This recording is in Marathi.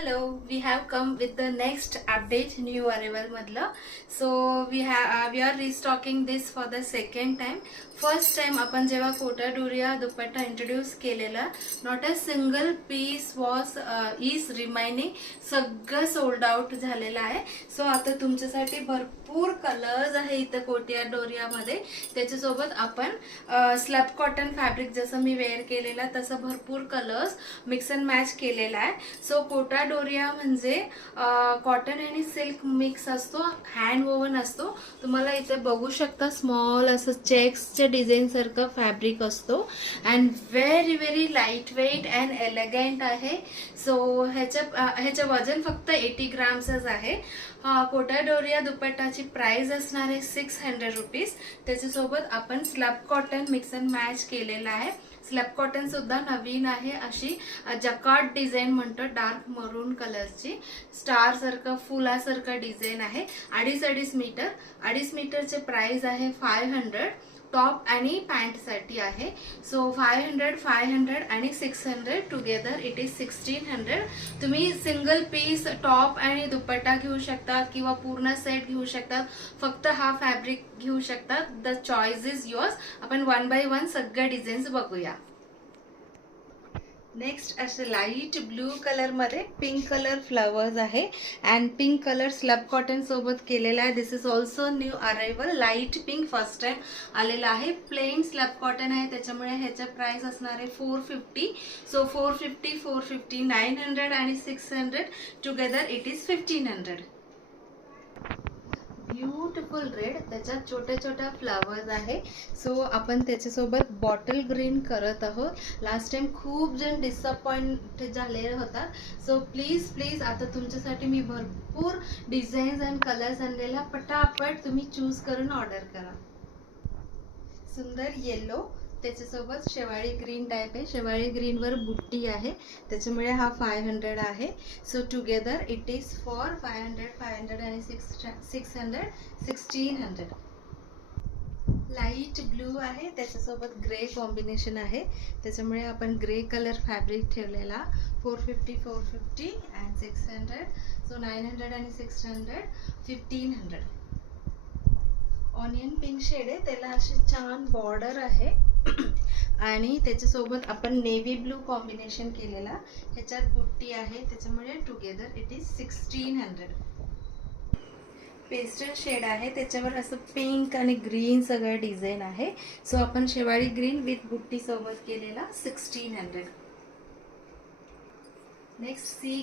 Hello, we have come with the next update, new arrival madla. So we are restocking this for the second time. First time आपण जेव्हा कोटा डोरिया दुपट्टा इंट्रोड्यूस केलेला, not a single piece was is remaining, सगळं सोल्ड आउट झालेलं आहे. सो आता तुमच्यासाठी भरपूर कलर्स आहे इथं कोटिया डोरियामध्ये. त्याच्यासोबत आपण स्लब कॉटन फॅब्रिक जसं मी वेअर केलेला तसं भरपूर कलर्स मिक्स अँड मॅच केलेला आहे. सो कोटा डोरिया म्हणजे कॉटन आणि सिल्क मिक्स असतो, हँड वोवन असतो. तुम्हाला इथे बघू शकता स्मॉल असं चेक्सच्या डिझाईन सारखं फॅब्रिक असतो and very very light weight and elegant आहे. सो ह्याचं वजन फक्त 80 ग्राम्सच आहे. कोटा डोरिया दुपट्टाची प्राइस असणार आहे 600 रुपीज. त्याच्यासोबत आपण slub cotton mix and match केलेला आहे. स्लब कॉटन सुद्धा नवीन आहे, अशी जकार्ड डिझाईन म्हणतो, डार्क मरून कलरची स्टार सारखं फुलासारखं डिझाईन आहे. 2.5 मीटर. 2.5 मीटरचे प्राइस आहे 500. टॉप आणि पॅन्ट साठी आहे. सो 500 आणि 600 टुगेदर इट इज 1600. तुम्ही सिंगल पीस टॉप आणि दुपट्टा घेऊ शकता किंवा पूर्ण सेट घेऊ शकता. फक्त हा फॅब्रिक घेऊ शकता. The choice is yours. आपण वन बाय वन सगळ्या डिझाईन्स बघूया. नेक्स्ट असे लाईट ब्लू कलर मध्ये पिंक कलर फ्लावर्स आहे and pink colour slub cotton सोबत केलेला आहे. This is also new arrival. Light pink first time आलेला आहे. प्लेन स्लब कॉटन आहे, त्याच्यामुळे ह्याचा प्राइस असणार आहे 450. सो 450 900 आणि 600 together it is 1500. Beautiful red, त्याच्यात छोट्या छोट्या फ्लावर्स आहे. सो आपण त्याच्यासोबत बॉटल ग्रीन करत आहोत. लास्ट टाइम खूप जण डिसअपॉइंट झालेले होतात. सो प्लीज आता तुमच्यासाठी मी भरपूर डिझाईन्स अँड कलर्स आणलेला. पटापट तुम्ही चूज करून ऑर्डर करा. सुंदर येलो, त्याच्यासोबत शेवाळी ग्रीन टाईप आहे. शेवाळी ग्रीनवर बुट्टी आहे, त्याच्यामुळे हा 500 आहे. So together it is for 500 आणि 600 1600. लाईट ब्लू आहे, त्याच्यासोबत ग्रे कॉम्बिनेशन आहे, त्याच्यामुळे आपण ग्रे कलर फॅब्रिक ठेवलेला. 450 अँड 600. सो 900 आणि 600 1500. ऑनियन पिंक शेड आहे, त्याला अशी छान बॉर्डर आहे आणि त्याच्यासोबत आपण नेव्ही ब्लू कॉम्बिनेशन केलेला. ह्याच्यात बुट्टी आहे, त्याच्यामुळे together it is 1600. Pastel shade आहे, त्याच्यावर असं पिंक आणि ग्रीन सगळं डिझाईन आहे. सो आपण शेवाळी ग्रीन विथ बुट्टी सोबत केलेला 1600. Next C